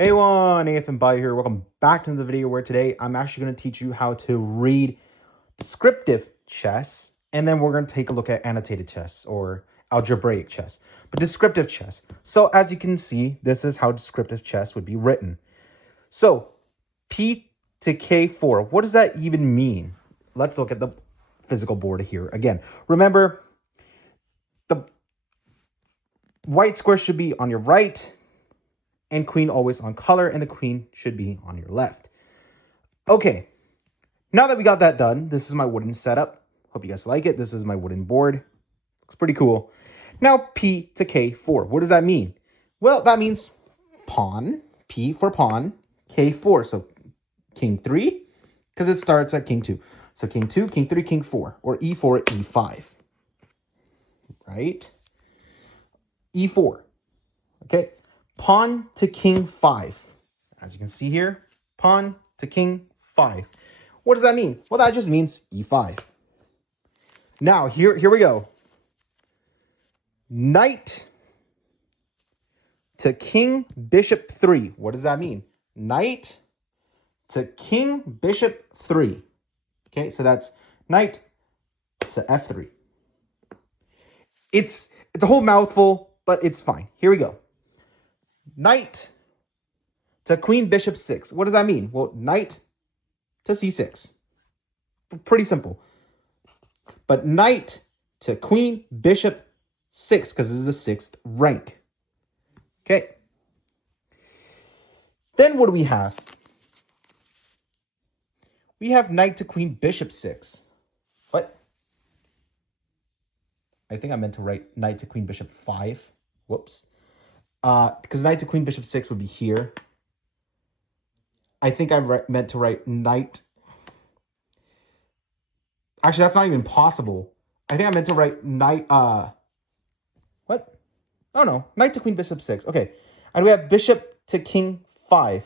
Hey everyone, Nathan Bai here. Welcome back to the video where today I'm actually going to teach you how to read descriptive chess, and then we're going to take a look at annotated chess or algebraic chess, but descriptive chess. So as you can see, this is how descriptive chess would be written. So P to K4, what does that even mean? Let's look at the physical board here. Again, remember the white square should be on your right, and queen always on color, and the queen should be on your left. Okay, now that we got that done, this is my wooden setup. Hope you guys like it. This is my wooden board. Looks pretty cool. Now P to K4. What does that mean? Well, that means pawn, P for pawn, K4. So king 3, because it starts at king 2. So king 2, king 3, king 4, or E4, E5. Right? E4. Okay. Pawn to king 5. As you can see here, pawn to king 5. What does that mean? Well, that just means E5. Now, here we go. Knight to king bishop 3. What does that mean? Knight to king bishop 3. Okay, so that's knight to F3. It's a whole mouthful, but it's fine. Here we go. Knight to queen bishop 6. What does that mean? Well, knight to C6. Pretty simple. But knight to queen bishop 6, because this is the 6th rank. Okay. Then what do we have? We have knight to queen bishop 6. What? I think I meant to write knight to queen bishop 5. Whoops. Because knight to queen bishop 6 would be here. I think I meant to write knight. Actually, that's not even possible. I think I meant to write knight. What? Oh no, knight to queen bishop 6. Okay, and we have bishop to king 5.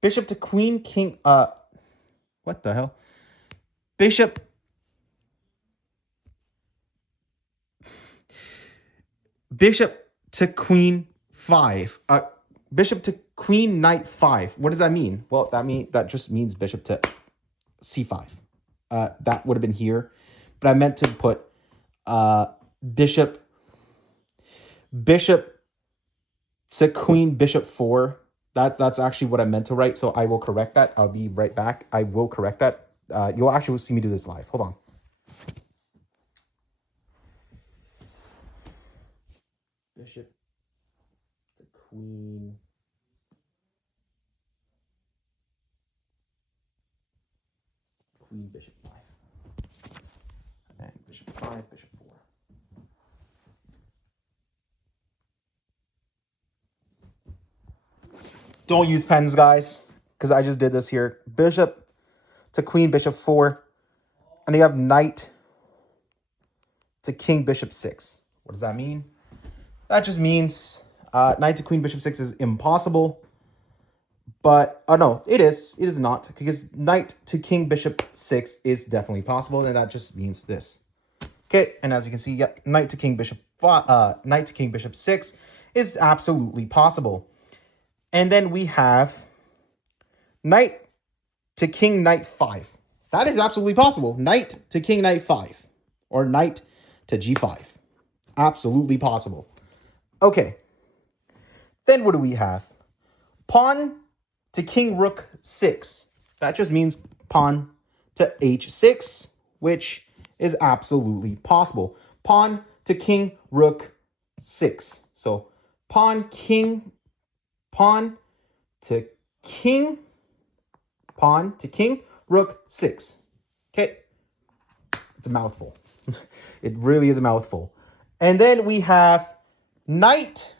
Bishop to queen king. What the hell? Bishop. Bishop to queen 5. Bishop to queen knight 5. What does that mean? Well, that just means bishop to C5. That would have been here, but I meant to put bishop to queen bishop 4. That's actually what I meant to write, so I will correct that. I'll be right back. I will correct that. You'll actually see me do this live. Hold on. Bishop to queen. Queen bishop 5. And bishop 5, bishop 4. Don't use pens, guys, because I just did this here. Bishop to queen bishop 4. And they have knight to king bishop 6. What does that mean? That just means knight to queen bishop 6 is impossible. But, oh no, it is. It is not. Because knight to king bishop 6 is definitely possible. And that just means this. Okay, and as you can see, yep, knight to king bishop 6 is absolutely possible. And then we have knight to king knight 5. That is absolutely possible. Knight to king knight 5. Or knight to g5. Absolutely possible. Okay. Then what do we have? Pawn to king rook 6. That just means pawn to h6, which is absolutely possible. Pawn to king rook 6. So pawn to king, rook 6. Okay. It's a mouthful. It really is a mouthful. And then we have knight.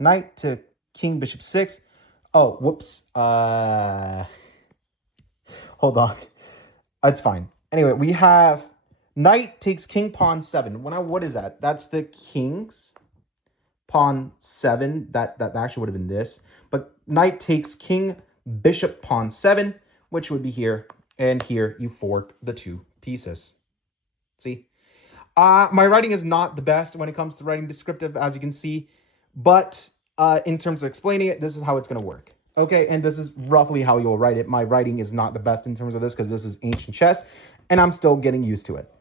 Knight to king bishop 6. Oh, whoops. Hold on. It's fine. Anyway, we have knight takes king pawn 7. What is that? That's the king's pawn 7. That actually would have been this. But knight takes king bishop pawn 7, which would be here, and here you fork the 2 pieces. See? My writing is not the best when it comes to writing descriptive, as you can see, but in terms of explaining it, this is how it's going to work. Okay, and this is roughly how you'll write it. My writing is not the best in terms of this because this is ancient chess, and I'm still getting used to it.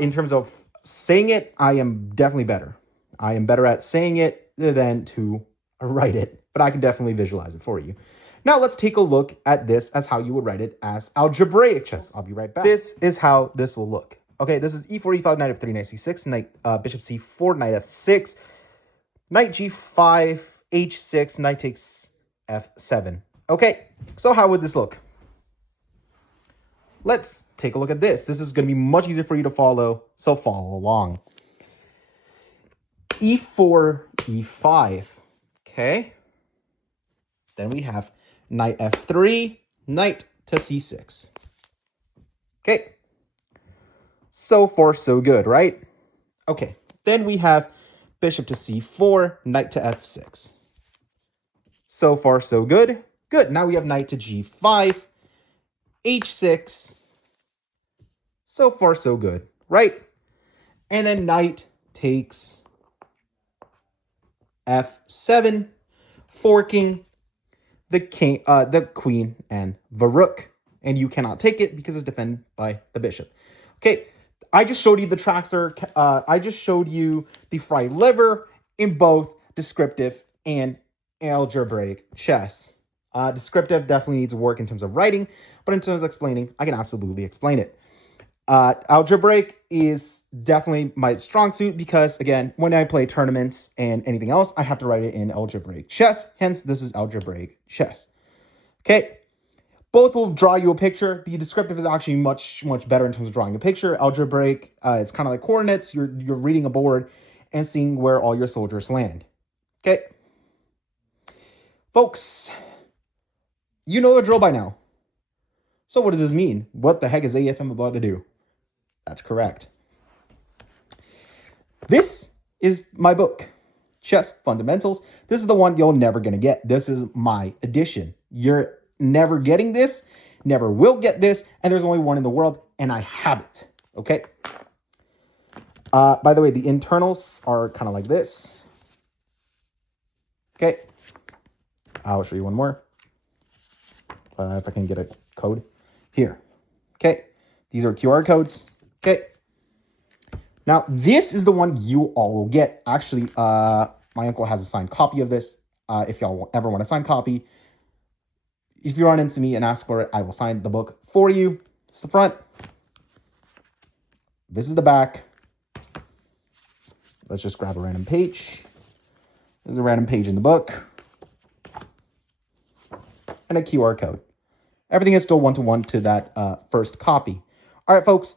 In terms of saying it, I am definitely better. I am better at saying it than to write it, but I can definitely visualize it for you. Now let's take a look at this as how you would write it as algebraic chess. I'll be right back. This is how this will look. Okay, this is e4, e5, knight f3, knight c6, knight bishop c4, knight f6, knight g5, h6, knight takes f7. Okay, so how would this look? Let's take a look at this. This is going to be much easier for you to follow, so follow along. e4, e5. Okay. Then we have knight f3, knight to c6. Okay. So far, so good, right? Okay. Then we have bishop to c4, knight to f6. So far, so good. Good. Now we have knight to g5, h6. So far, so good, right? And then knight takes f7, forking the king, the queen, and the rook. And you cannot take it because it's defended by the bishop. Okay, I just showed you the traxer. I just showed you the fried liver in both descriptive and algebraic chess. Descriptive definitely needs work in terms of writing, but in terms of explaining, I can absolutely explain it. Algebraic is definitely my strong suit because, again, when I play tournaments and anything else, I have to write it in algebraic chess. Hence, this is algebraic chess. Okay. Both will draw you a picture. The descriptive is actually much better in terms of drawing a picture. Algebraic, it's kind of like coordinates. You're reading a board and seeing where all your soldiers land. Okay. Folks, you know the drill by now. So what does this mean? What the heck is AFM about to do? That's correct. This is my book, Chess Fundamentals. This is the one you're never going to get. This is my edition. You're never getting this, never will get this, and there's only one in the world, and I have it. Okay? By the way, the internals are kind of like this. Okay? I'll show you one more. If I can get a code. Here. Okay? These are QR codes. Okay? Now, this is the one you all will get. Actually, my uncle has a signed copy of this. If y'all ever want a signed copy, if you run into me and ask for it, I will sign the book for you. This is the front. This is the back. Let's just grab a random page. There's a random page in the book. And a QR code. Everything is still one-to-one to that first copy. All right, folks.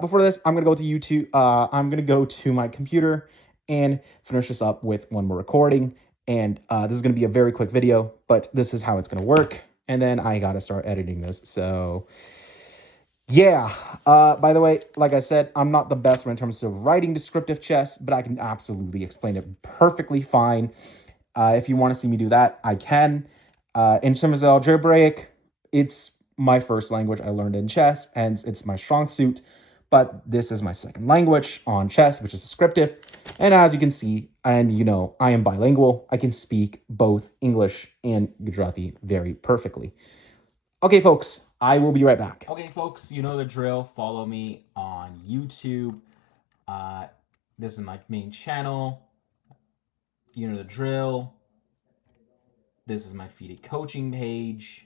Before this, I'm going to go to YouTube. I'm going to go to my computer and finish this up with one more recording. And this is going to be a very quick video, but this is how it's going to work. And then I got to start editing this. So, yeah. By the way, like I said, I'm not the best in terms of writing descriptive chess, but I can absolutely explain it perfectly fine. If you want to see me do that, I can. In terms of algebraic, it's my first language I learned in chess, and it's my strong suit. But this is my second language on chess, which is descriptive. And as you can see, and you know, I am bilingual. I can speak both English and Gujarati very perfectly. Okay, folks, I will be right back. Okay, folks, you know the drill. Follow me on YouTube. This is my main channel. You know the drill. This is my FIDE coaching page.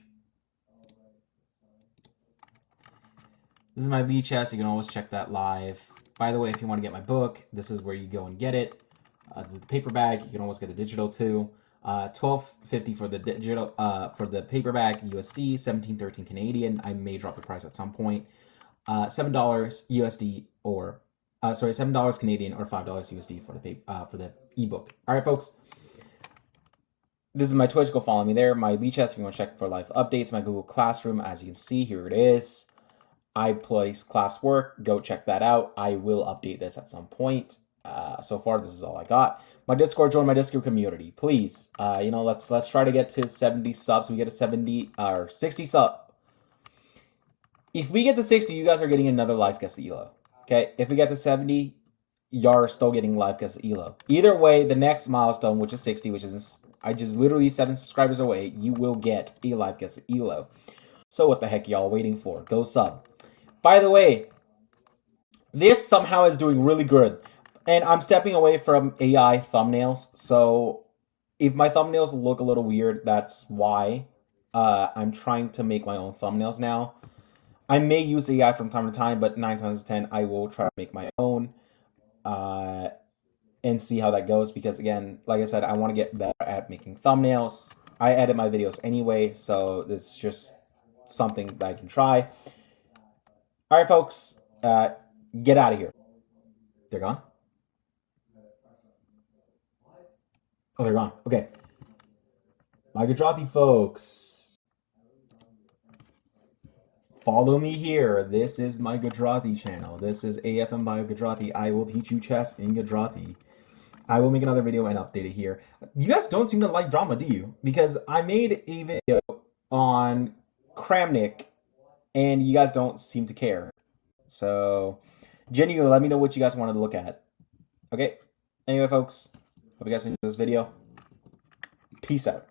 This is my lead chess. You can always check that live. By the way, if you want to get my book, this is where you go and get it. This is the paperback. You can always get the digital too. $12.50 for the digital, for the paperback USD, $17.13 Canadian. I may drop the price at some point. $7 USD or $7 Canadian or $5 USD for the ebook. All right, folks. This is my Twitch. Go follow me there. My lead chess if you want to check for live updates. My Google Classroom, as you can see, here it is. I place classwork. Go check that out. I will update this at some point. So far, this is all I got. my Discord, join my Discord community, please. Let's try to get to 70 subs. We get to 70 or 60 sub. If we get to 60, you guys are getting another live guest elo. Okay, if we get to 70, you're still getting live guest elo. Either way, the next milestone, which is 60, which is I just literally 7 subscribers away, you will get a live guest elo. So what the heck y'all waiting for? Go sub. By the way, this somehow is doing really good. And I'm stepping away from AI thumbnails. So if my thumbnails look a little weird, that's why. I'm trying to make my own thumbnails now. I may use AI from time to time, but 9 times out of 10, I will try to make my own and see how that goes. Because again, like I said, I want to get better at making thumbnails. I edit my videos anyway, so it's just something that I can try. All right, folks, get out of here. They're gone? Oh, they're gone. Okay. My Gujarati folks, follow me here. This is my Gujarati channel. This is AFM by Gujarati. I will teach you chess in Gujarati. I will make another video and update it here. You guys don't seem to like drama, do you? Because I made a video on Kramnik, and you guys don't seem to care. So, genuinely, let me know what you guys wanted to look at. Okay? Anyway, folks, hope you guys enjoyed this video. Peace out.